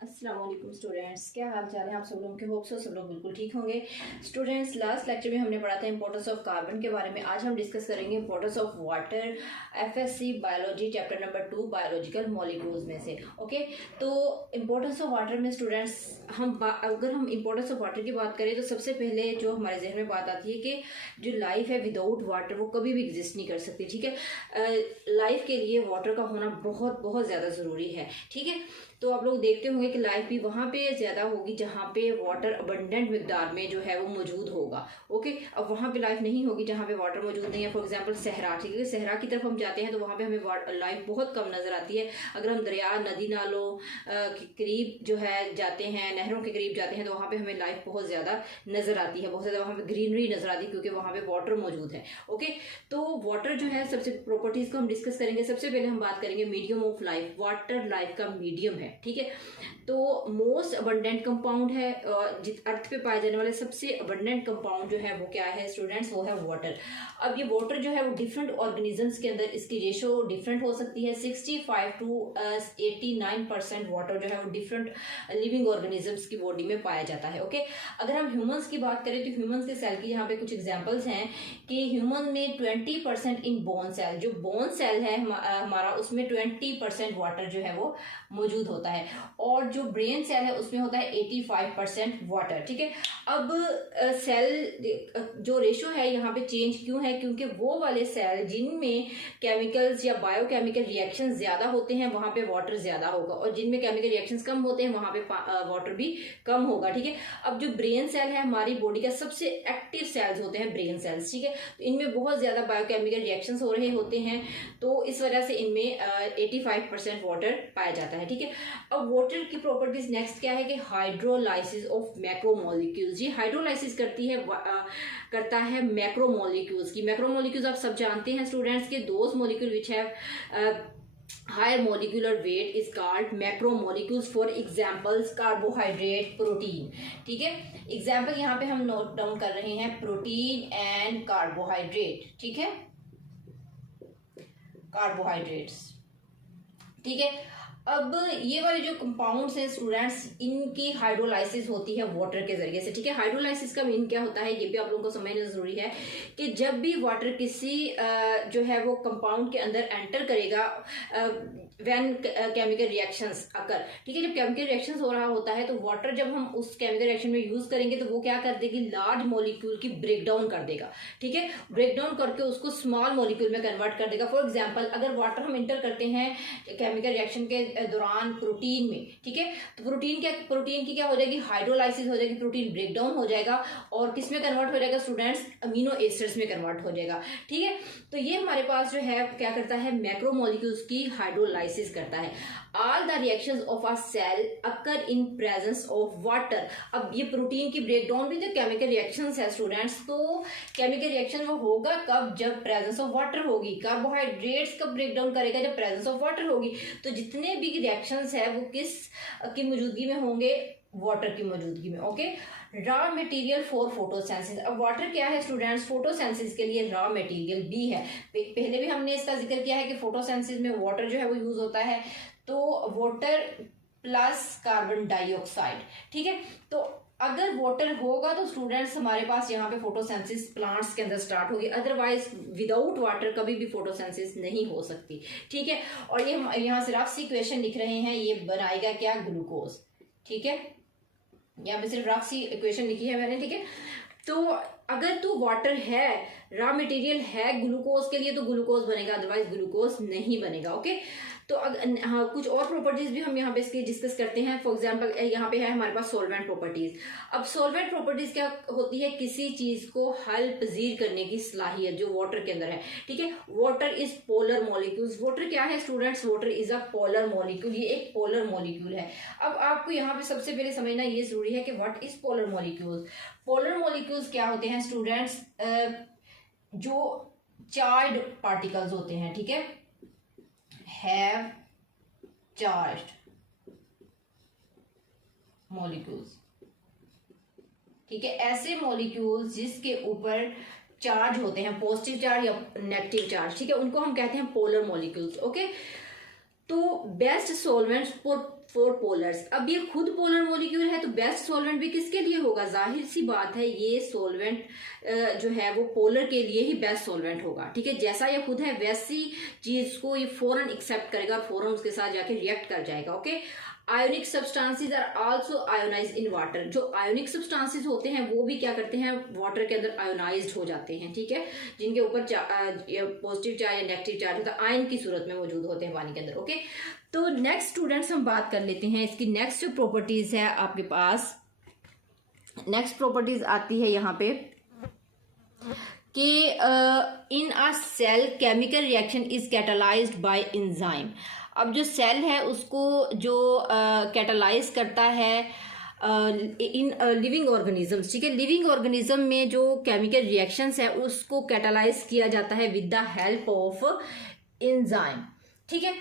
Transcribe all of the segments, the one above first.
अस्सलाम वालेकुम स्टूडेंट्स, क्या हाल चाल है आप सब लोगों के। होप सो सब लोग बिल्कुल ठीक होंगे। स्टूडेंट्स, लास्ट लेक्चर में हमने पढ़ा था इंपॉर्टेंस ऑफ कार्बन के बारे में। आज हम डिस्कस करेंगे importance of water, FSc biology chapter number 2 biological molecules में से। ओके, तो इंपॉर्टेंस ऑफ वाटर में स्टूडेंट्स अगर हम इंपॉर्टेंस ऑफ वाटर की बात करें तो सबसे पहले जो हमारे जहन में बात आती है कि जो लाइफ है विदाउट वाटर वो कभी भी एग्जिस्ट नहीं कर सकती। ठीक है, लाइफ के लिए वाटर का होना बहुत बहुत ज़्यादा ज़रूरी है। ठीक है, तो आप लोग देखते होंगे कि लाइफ भी वहाँ पे ज़्यादा होगी जहाँ पे वाटर अबंडेंट मिकदार में जो है वो मौजूद होगा। ओके, अब वहाँ पे लाइफ नहीं होगी जहाँ पे वाटर मौजूद नहीं है। फॉर एग्जांपल सहरा, ठीक है, सहरा की तरफ हम जाते हैं तो वहाँ पे हमें लाइफ बहुत कम नज़र आती है। अगर हम दरिया, नदी नालों के करीब जो है जाते हैं, नहरों के करीब जाते हैं तो वहाँ पे हमें लाइफ बहुत ज़्यादा नज़र आती है, बहुत ज़्यादा वहाँ पे ग्रीनरी नज़र आती है क्योंकि वहाँ पे वाटर मौजूद है। ओके, तो वाटर जो है सबसे प्रॉपर्टीज़ को हम डिस्कस करेंगे। सबसे पहले हम बात करेंगे medium of life. Water life का मीडियम है। ठीक है, तो मोस्ट अबंडेंट कंपाउंड है, अर्थ पे पाए जाने वाले सबसे अबंडेंट कंपाउंड जो है वो क्या है स्टूडेंट्स, वो है वाटर। अब ये वाटर जो है वो डिफरेंट ऑर्गेनिजम्स के अंदर इसकी रेशो डिफरेंट हो सकती है। 65 to 89% वाटर जो है वो डिफरेंट लिविंग ऑर्गेनिजम्स की बॉडी में पाया जाता है। ओके, अगर हम ह्यूमंस की बात करें तो ह्यूमंस के सेल की यहाँ पे कुछ एग्जांपल्स हैं कि ह्यूमन में 20% इन बोन सेल, जो बोन सेल है हमारा, उसमें 20% वाटर जो है वो मौजूद होता है, और जो ब्रेन सेल है उसमें होता है 85% वाटर। ठीक है, अब सेल जो रेशो है यहाँ पे चेंज क्यों है, क्योंकि वो वाले सेल जिनमें केमिकल्स या बायोकेमिकल रिएक्शन ज्यादा होते हैं वहां पे वाटर ज्यादा होगा, और जिनमें केमिकल रिएक्शंस कम होते हैं वहां पे वाटर भी कम होगा। ठीक है, अब जो ब्रेन सेल है हमारी बॉडी का सबसे एक्टिव सेल्स होते हैं ब्रेन सेल्स। ठीक है, तो इनमें बहुत ज्यादा बायोकेमिकल रिएक्शंस हो रहे होते हैं, तो इस वजह से इनमें 85% वाटर पाया जाता है। ठीक है, अब वाटर की प्रॉपर्टीज नेक्स्ट क्या है कि हाइड्रोलाइसिस ऑफ मैक्रोमोलिक्यूल्स। ये हाइड्रोलाइसिस करता है मैक्रोमोलिक्यूल्स की। मैक्रोमोलिक्यूल्स आप सब जानते हैं स्टूडेंट्स के those molecule which have higher molecular weight is called macromolecules. For examples, carbohydrate, protein. ठीक है, एग्जाम्पल यहाँ पे हम नोट डाउन कर रहे हैं, प्रोटीन एंड कार्बोहाइड्रेट। ठीक है, कार्बोहाइड्रेट्स। ठीक है, अब ये वाले जो कंपाउंड्स हैं स्टूडेंट्स, इनकी हाइड्रोलाइसिस होती है वाटर के जरिए से। ठीक है, हाइड्रोलाइसिस का मीन क्या होता है ये भी आप लोगों को समझना जरूरी है कि जब भी वाटर किसी जो है वो कंपाउंड के अंदर एंटर करेगा, व्हेन केमिकल रिएक्शंस अकर। ठीक है, जब केमिकल रिएक्शंस हो रहा होता है तो वाटर जब हम उस केमिकल रिएक्शन में यूज करेंगे तो वो क्या कर देगी, लार्ज मॉलिक्यूल की ब्रेक डाउन कर देगा। ठीक है, ब्रेक डाउन करके उसको स्मॉल मॉलिक्यूल में कन्वर्ट कर देगा। फॉर एग्जाम्पल, अगर वाटर हम इंटर करते हैं केमिकल रिएक्शन के दौरान प्रोटीन में, ठीक है, तो प्रोटीन की क्या हो जाएगी, हाइड्रोलाइसिस हो जाएगी, प्रोटीन ब्रेक डाउन हो जाएगा और किस में कन्वर्ट हो जाएगा स्टूडेंट्स, अमीनो एसिड्स में कन्वर्ट हो जाएगा। ठीक है, तो ये हमारे पास जो है क्या करता है, मैक्रोमोलिक्यूल्स की हाइड्रोलाइसिस करता है। All the reactions of a cell occur in presence of water. अब ये प्रोटीन की ब्रेक डाउन भी जो केमिकल रिएक्शंस है स्टूडेंट्स, तो केमिकल रिएक्शन वो होगा कब, जब प्रेजेंस ऑफ वाटर होगी। कार्बोहाइड्रेट्स कब ब्रेक डाउन करेगा, जब प्रेजेंस ऑफ वाटर होगी। तो जितने भी रिएक्शंस है वो किस की मौजूदगी में होंगे, वाटर की मौजूदगी में। Okay, raw material for photosynthesis. अब वाटर क्या है स्टूडेंट्स, फोटोसेंसिस के लिए रॉ मटेरियल भी है। पहले भी हमने इसका जिक्र किया है कि फोटोसेंसिस में वाटर जो है वो यूज होता है, तो वाटर प्लस कार्बन डाइऑक्साइड। ठीक है, तो अगर वाटर होगा तो स्टूडेंट्स हमारे पास यहाँ पे फोटोसेंसिस प्लांट्स के अंदर स्टार्ट होगी, अदरवाइज विदाउट वाटर कभी भी फोटोसेंसिस नहीं हो सकती। ठीक है, और ये यहाँ सिर्फ सी इक्वेशन लिख रहे हैं, ये बनाएगा क्या, ग्लूकोज। ठीक है, यहाँ पे सिर्फ रफ सी इक्वेशन लिखी है मैंने। ठीक है, तो अगर तो वाटर है, रॉ मटेरियल है ग्लूकोज के लिए, तो ग्लूकोज बनेगा, अदरवाइज ग्लूकोज नहीं बनेगा। ओके, तो हाँ, कुछ और प्रॉपर्टीज भी हम यहाँ पे इसकी डिस्कस करते हैं। फॉर एग्जांपल यहाँ पे है हमारे पास सॉल्वेंट प्रॉपर्टीज। अब सॉल्वेंट प्रॉपर्टीज क्या होती है, किसी चीज को हल पजीर करने की सलाहियत जो वाटर के अंदर है। ठीक है, water is polar molecules. Water क्या है students, water is a polar molecule, ये एक पोलर मॉलिक्यूल है। अब आपको यहाँ पे सबसे पहले समझना ये जरूरी है कि what is polar molecules. Polar molecules क्या होते हैं स्टूडेंट्स, जो चार्ज पार्टिकल्स होते हैं। ठीक है, have charged molecules। ठीक है, ऐसे मॉलिक्यूल्स जिसके ऊपर चार्ज होते हैं, पॉजिटिव चार्ज या नेगेटिव चार्ज, ठीक है, उनको हम कहते हैं पोलर मॉलिक्यूल्स। ओके, तो बेस्ट सॉल्वेंट्स फॉर पोलर्स। अब ये खुद पोलर मॉलिक्यूल है तो बेस्ट सॉल्वेंट भी किसके लिए होगा, जाहिर सी बात है ये सॉल्वेंट जो है वो पोलर के लिए ही बेस्ट सॉल्वेंट होगा। ठीक है, जैसा ये खुद है वैसी चीज को ये फौरन एक्सेप्ट करेगा और फौरन उसके साथ जाके रिएक्ट कर जाएगा। Okay, ionic substances are also ionised in water. जो आयोनिक सब्सटेंसेस होते हैं वो भी क्या करते हैं, वाटर के अंदर आयोनाइज्ड हो जाते हैं। ठीक है, जिनके ऊपर पॉजिटिव चार्ज या नेगेटिव चार्ज होता है, आयन की सूरत में मौजूद होते हैं पानी के अंदर। ओके, तो नेक्स्ट स्टूडेंट्स हम बात कर लेते हैं इसकी नेक्स्ट जो प्रॉपर्टीज है आपके पास। नेक्स्ट प्रॉपर्टीज आती है यहाँ पे कि in a cell chemical reaction is catalysed by enzyme. अब जो सेल है उसको जो कैटालाइज करता है इन लिविंग ऑर्गेनिजम्स। ठीक है, लिविंग ऑर्गेनिज्म में जो केमिकल रिएक्शंस है उसको कैटालाइज किया जाता है with the help of enzyme. ठीक है,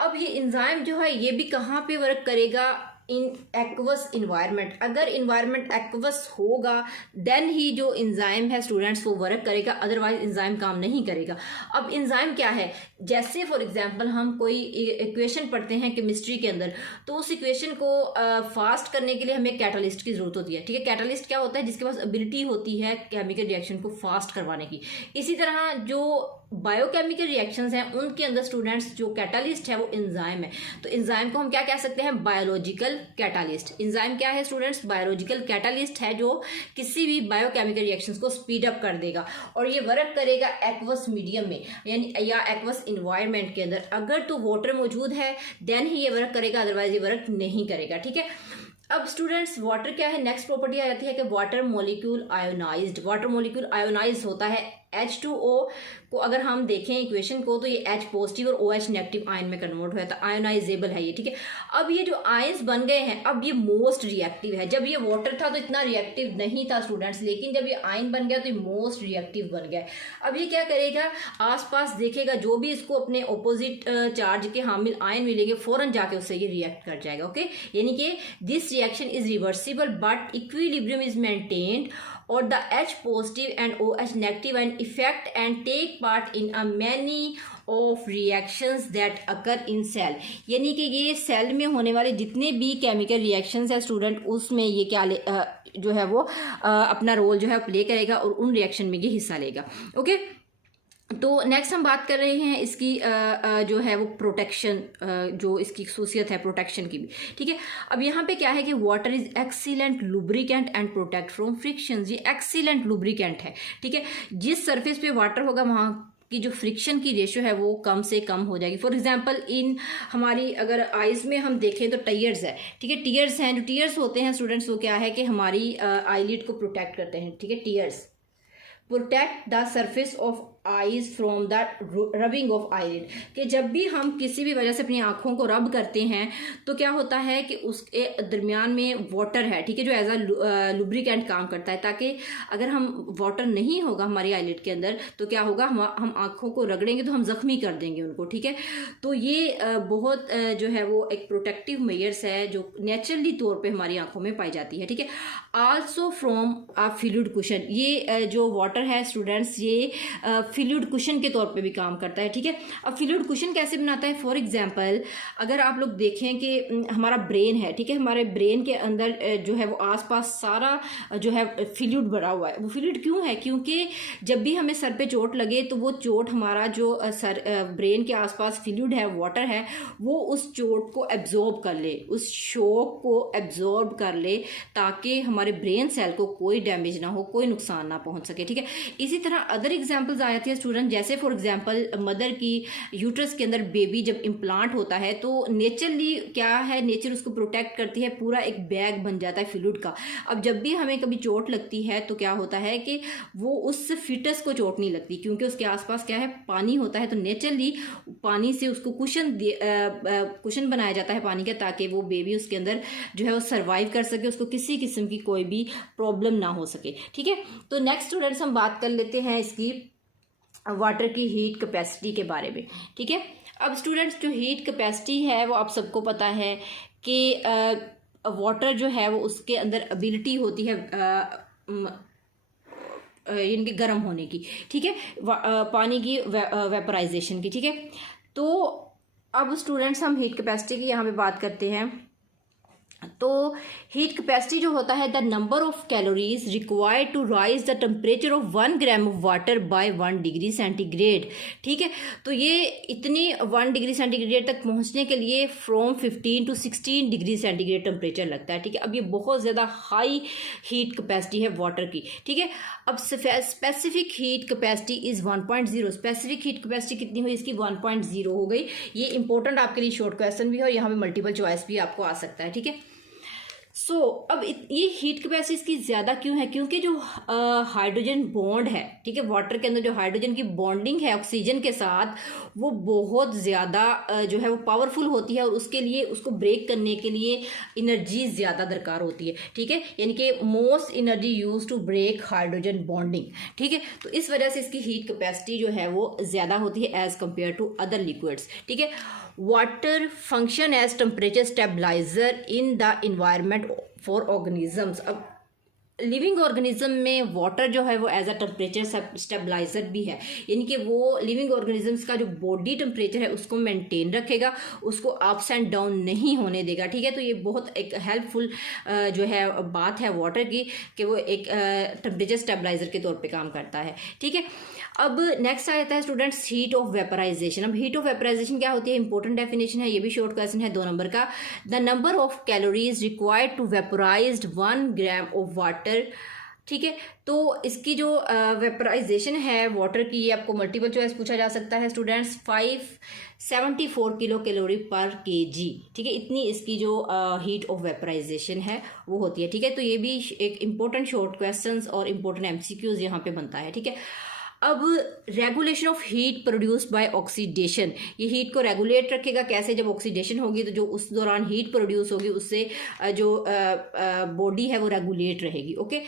अब ये एंजाइम जो है ये भी कहाँ पे वर्क करेगा, इन एक्वस इन्वायरमेंट। अगर इन्वायरमेंट एक्वस होगा देन ही जो एंजाइम है स्टूडेंट्स वो वर्क करेगा, अदरवाइज एंजाइम काम नहीं करेगा। अब एंजाइम क्या है, जैसे फॉर एग्जांपल हम कोई इक्वेशन पढ़ते हैं केमिस्ट्री के अंदर, तो उस इक्वेशन को फास्ट करने के लिए हमें कैटालिस्ट की जरूरत होती है। ठीक है, कैटालिस्ट क्या होता है, जिसके पास एबिलिटी होती है केमिकल रिएक्शन को फास्ट करवाने की। इसी तरह जो बायोकेमिकल रिएक्शंस हैं उनके अंदर स्टूडेंट्स जो कैटालिस्ट है वो एंजाइम है। तो एंजाइम को हम क्या कह सकते हैं, बायोलॉजिकल कैटालिस्ट। एंजाइम क्या है स्टूडेंट्स, बायोलॉजिकल कैटालिस्ट है जो किसी भी बायोकेमिकल रिएक्शंस को स्पीड अप कर देगा और ये वर्क करेगा एक्वस मीडियम में यानी या एक्वस इन्वायरमेंट के अंदर। अगर तो वाटर मौजूद है देन ही ये वर्क करेगा, अदरवाइज ये वर्क नहीं करेगा। ठीक है, अब स्टूडेंट्स वाटर क्या है, नेक्स्ट प्रॉपर्टी आ जाती है कि water molecule ionised. Water molecule ionise होता है। H2O को अगर हम देखें इक्वेशन को तो ये H पॉजिटिव और OH नेगेटिव आयन में कन्वर्ट हो जाता है, आयोनाइजेबल है ये। ठीक है, अब ये जो आयंस बन गए हैं अब ये मोस्ट रिएक्टिव है। जब ये वाटर था तो इतना रिएक्टिव नहीं था स्टूडेंट्स, लेकिन जब ये आयन बन गया तो ये मोस्ट रिएक्टिव बन गया। अब ये क्या करेगा, आसपास देखेगा जो भी इसको अपने ऑपोजिट चार्ज के हामिल आयन मिलेंगे फौरन जाके उससे ये रिएक्ट कर जाएगा। ओके, यानी कि this reaction is reversible but equilibrium is maintained or the H positive and OH negative and effect and take part in a many of reactions that occur in cell। यानी कि ये cell में होने वाले जितने भी केमिकल रिएक्शंस है student उसमें ये क्या जो है वो अपना रोल जो है प्ले करेगा और उन रिएक्शन में ये हिस्सा लेगा। ओके, तो नेक्स्ट हम बात कर रहे हैं इसकी जो है वो प्रोटेक्शन, जो इसकी खसूसियत है प्रोटेक्शन की भी। ठीक है, अब यहाँ पे क्या है कि water is excellent lubricant and protect from friction. ये एक्सीलेंट लुब्रिकेंट है। ठीक है, जिस सरफेस पे वाटर होगा वहाँ की जो फ्रिक्शन की रेशियो है वो कम से कम हो जाएगी। फॉर एग्जांपल इन हमारी अगर आइज में हम देखें तो टीयर्स है। ठीक है, टीयर्स हैं, जो टीयर्स होते हैं स्टूडेंट्स वो क्या है कि हमारी आईलिड को प्रोटेक्ट करते हैं। ठीक है, tears protect the surface of eyes from the rubbing of eyelid. कि जब भी हम किसी भी वजह से अपनी आंखों को रब करते हैं तो क्या होता है कि उसके दरमियान में वाटर है। ठीक है, जो एज अ लुब्रिकेंट काम करता है, ताकि अगर हम वाटर नहीं होगा हमारी आईलिड के अंदर तो क्या होगा, हम आंखों को रगड़ेंगे तो हम जख्मी कर देंगे उनको। ठीक है, तो ये बहुत जो है वो एक प्रोटेक्टिव मेजर्स है जो नेचुरली तौर पर हमारी आंखों में पाई जाती है। ठीक है, also from a fluid cushion. ये जो वाटर है स्टूडेंट्स ये फ्लूइड कुशन के तौर पे भी काम करता है। ठीक है, अब फ्लूइड कुशन कैसे बनाता है, फॉर एग्जांपल अगर आप लोग देखें कि हमारा ब्रेन है। ठीक है, हमारे ब्रेन के अंदर जो है वो आसपास सारा जो है फ्लूइड भरा हुआ है। वो फ्लूइड क्यों है, क्योंकि जब भी हमें सर पे चोट लगे तो वो चोट हमारा जो ब्रेन के आसपास फ्लूइड है, वाटर है, वो उस चोट को एब्जॉर्ब कर ले, उस शॉक को एब्जॉर्ब कर ले ताकि हमारे ब्रेन सेल को कोई डैमेज ना हो, कोई नुकसान ना पहुंच सके। ठीक है, इसी तरह अदर एग्जाम्पल्स आ जाती है स्टूडेंट, जैसे फॉर एग्जांपल मदर की यूट्रस के अंदर बेबी जब इम्प्लांट होता है तो नेचुरली क्या है, नेचर उसको प्रोटेक्ट करती है, पूरा एक बैग बन जाता है फ्लूइड का। अब जब भी हमें कभी चोट लगती है तो क्या होता है कि वो उस फिटस को चोट नहीं लगती क्योंकि उसके आसपास क्या है, पानी होता है। तो नेचुरली पानी से उसको कुशन बनाया जाता है पानी का, ताकि वो बेबी उसके अंदर जो है वो सर्वाइव कर सके, उसको किसी किस्म की कोई भी प्रॉब्लम ना हो सके। ठीक है, तो नेक्स्ट स्टूडेंट्स हम बात कर लेते हैं इसकी वाटर की हीट कैपेसिटी के बारे में। ठीक है, अब स्टूडेंट्स जो हीट कैपेसिटी है वो आप सबको पता है कि वाटर जो है वो उसके अंदर एबिलिटी होती है इनके गर्म होने की। ठीक है, पानी की वेपराइजेशन की। ठीक है, तो अब स्टूडेंट्स हम हीट कैपेसिटी की यहाँ पे बात करते हैं। तो हीट कैपेसिटी जो होता है the number of calories required to raise the temperature of 1 gram of water by 1 degree centigrade. ठीक है, तो ये इतनी 1 डिग्री सेंटीग्रेड तक पहुंचने के लिए from 15 to 16 degree centigrade temperature लगता है। ठीक है, अब ये बहुत ज़्यादा हाई हीट कैपेसिटी है वाटर की। ठीक है, अब specific heat capacity is 1.0। Specific heat capacity कितनी हुई इसकी? 1.0 हो गई। ये इंपॉर्टेंट आपके लिए शॉर्ट क्वेश्चन भी है और यहाँ पे मल्टीपल चॉइस भी आपको आ सकता है। ठीक है, अब ये हीट कैपेसिटी इसकी ज़्यादा क्यों है? क्योंकि जो हाइड्रोजन बॉन्ड है, ठीक है, वाटर के अंदर जो हाइड्रोजन की बॉन्डिंग है ऑक्सीजन के साथ, वो बहुत ज़्यादा जो है वो पावरफुल होती है और उसके लिए उसको ब्रेक करने के लिए एनर्जी ज़्यादा दरकार होती है। ठीक है, यानी कि most energy use to break hydrogen bonding. ठीक है, तो इस वजह से इसकी हीट कैपेसिटी जो है वो ज़्यादा होती है as compare to other liquids. ठीक है, water function as temperature stabiliser in the environment for organisms. अब लिविंग ऑर्गेनिज्म में वाटर जो है वो एज अ टेम्परेचर स्टेबलाइजर भी है, यानी कि वो लिविंग ऑर्गेनिजम्स का जो बॉडी टेम्परेचर है उसको मेंटेन रखेगा, उसको अप्स एंड डाउन नहीं होने देगा। ठीक है, तो ये बहुत एक हेल्पफुल जो है बात है वाटर की कि वो एक टेम्परेचर स्टेबलाइजर के तौर पे काम करता है। ठीक है, अब नेक्स्ट आ जाता है स्टूडेंट्स हीट ऑफ वेपराइजेशन। अब हीट ऑफ वेपराइजेशन क्या होती है? इंपॉर्टेंट डेफिनेशन है, ये भी शॉर्ट क्वेश्चन है 2 नंबर का। The number of calories required to vaporised 1 gram of water. ठीक है, तो इसकी जो वेपराइजेशन है वाटर की, ये आपको मल्टीपल चॉइस पूछा जा सकता है स्टूडेंट्स। 574 किलो कैलोरी पर केजी। ठीक है, इतनी इसकी जो हीट ऑफ वेपराइजेशन है वो होती है। ठीक है, तो ये भी एक इंपॉर्टेंट शॉर्ट क्वेश्चंस और इंपॉर्टेंट एमसीक्यूज यहाँ पे बनता है। ठीक है, अब regulation of heat produced by oxidation, ये हीट को रेगुलेट रखेगा कैसे? जब ऑक्सीडेशन होगी तो जो उस दौरान हीट प्रोड्यूस होगी उससे जो बॉडी है वो रेगुलेट रहेगी। Okay,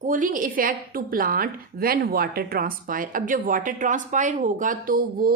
cooling effect to plant when water transpire. अब जब वाटर ट्रांसपायर होगा तो वो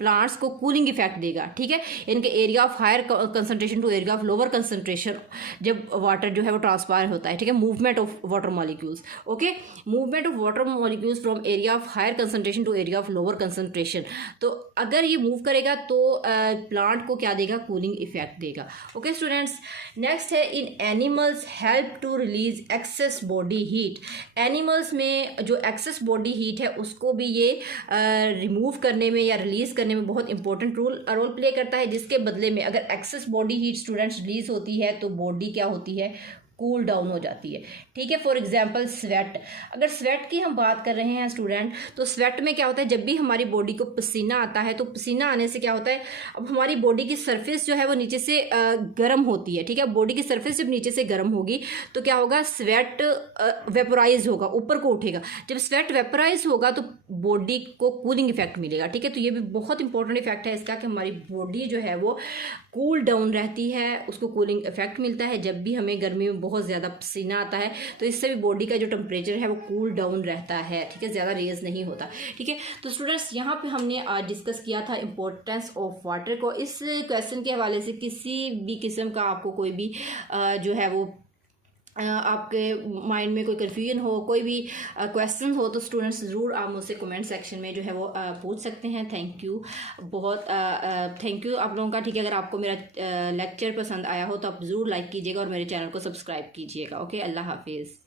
प्लांट्स को कूलिंग इफेक्ट देगा। ठीक है, इनके area of higher concentration to area of lower concentration जब वाटर जो है वो ट्रांसपायर होता है। ठीक है, movement of water molecules. Okay, movement of water molecules from area of higher concentration to area of lower concentration. तो अगर ये मूव करेगा तो प्लांट को क्या देगा? कूलिंग इफेक्ट देगा। ओके स्टूडेंट्स, नेक्स्ट है in animals help to release excess body heat. Animals में जो एक्सेस बॉडी हीट है उसको भी ये रिमूव करने में या रिलीज करने में बहुत इंपॉर्टेंट रोल प्ले करता है, जिसके बदले में अगर access body heat students release होती है तो बॉडी क्या होती है? कूल डाउन हो जाती है। ठीक है, फॉर एग्जांपल स्वेट। अगर स्वेट की हम बात कर रहे हैं स्टूडेंट, तो स्वेट में क्या होता है? जब भी हमारी बॉडी को पसीना आता है तो पसीना आने से क्या होता है? अब हमारी बॉडी की सरफेस जो है वो नीचे से गर्म होती है। ठीक है, बॉडी की सरफेस जब नीचे से गर्म होगी तो क्या होगा? स्वेट वेपोराइज होगा, ऊपर को उठेगा। जब स्वेट वेपोराइज होगा तो बॉडी को कूलिंग इफेक्ट मिलेगा। ठीक है, तो ये भी बहुत इंपॉर्टेंट इफेक्ट है इसका कि हमारी बॉडी जो है वो कूल डाउन रहती है, उसको कूलिंग इफेक्ट मिलता है। जब भी हमें गर्मी में बहुत ज़्यादा पसीना आता है तो इससे भी बॉडी का जो टेम्परेचर है वो कूल डाउन रहता है। ठीक है, ज़्यादा रेज नहीं होता। ठीक है, तो स्टूडेंट्स यहाँ पे हमने आज डिस्कस किया था इम्पोर्टेंस ऑफ वाटर को। इस क्वेश्चन के हवाले से किसी भी किस्म का आपको कोई भी जो है वो आपके माइंड में कोई कन्फ्यूजन हो, कोई भी क्वेश्चन हो तो स्टूडेंट्स ज़रूर आप मुझसे कमेंट सेक्शन में जो है वो पूछ सकते हैं। थैंक यू, बहुत थैंक यू आप लोगों का। ठीक है, अगर आपको मेरा लेक्चर पसंद आया हो तो आप ज़रूर लाइक कीजिएगा और मेरे चैनल को सब्सक्राइब कीजिएगा। ओके, अल्लाह हाफिज़।